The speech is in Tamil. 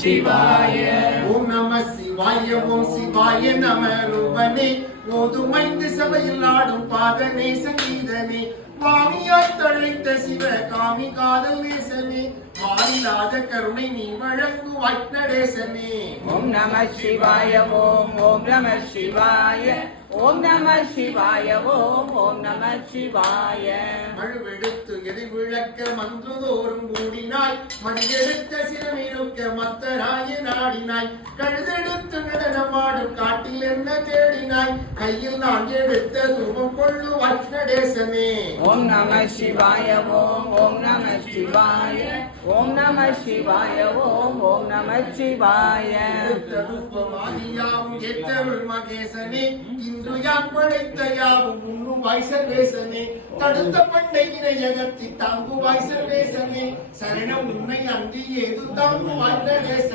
சிவாய ஓம் நம சிவாய ஓம் சிவாய நம ரூபனே ஓதுமைந்து சபையில் ஆடும் பாதனே சங்கீதனே மாமியாய் தழைத்த சிவ காமி காதல் நேசனே மாறிலாத கருணை நீ வழங்குவாய் நடேசனே. ஓம் நம சிவாய ஓம் ஓம் நம சிவாய ஓம் நம சிவாய ஓம் ஓம் நம சிவாய. மழுவெடுத்து எதை விளக்க மன்றுதோறும் கூடினாய் மடியெடுத்த சிரமிருக்க மத்தராய நாடினாய் கழுதெடுத்து நடனமாடும் காட்டில் என்ன தேடினாய் கையில் நான் எடுத்த தூபம் கொள்ளுவாய் நடேசனே. ஓம் நம சிவாய ஓம் ஓம் நம சிவாய ஓம் நம சிவாய ஓம் ஓம் நம சிவாய. ரூபமாதியாவும் ஏற்றருள் மகேசனே இன்று யான் படைத்த யாவும் உண்ணுவாய் சர்வேசனே தடுத்த பண்டை வினையகத்தி தாங்குவாய் சர்வேசனே சரணம் உன்னை அன்றி ஏது தாங்குவாய் நடேசனே.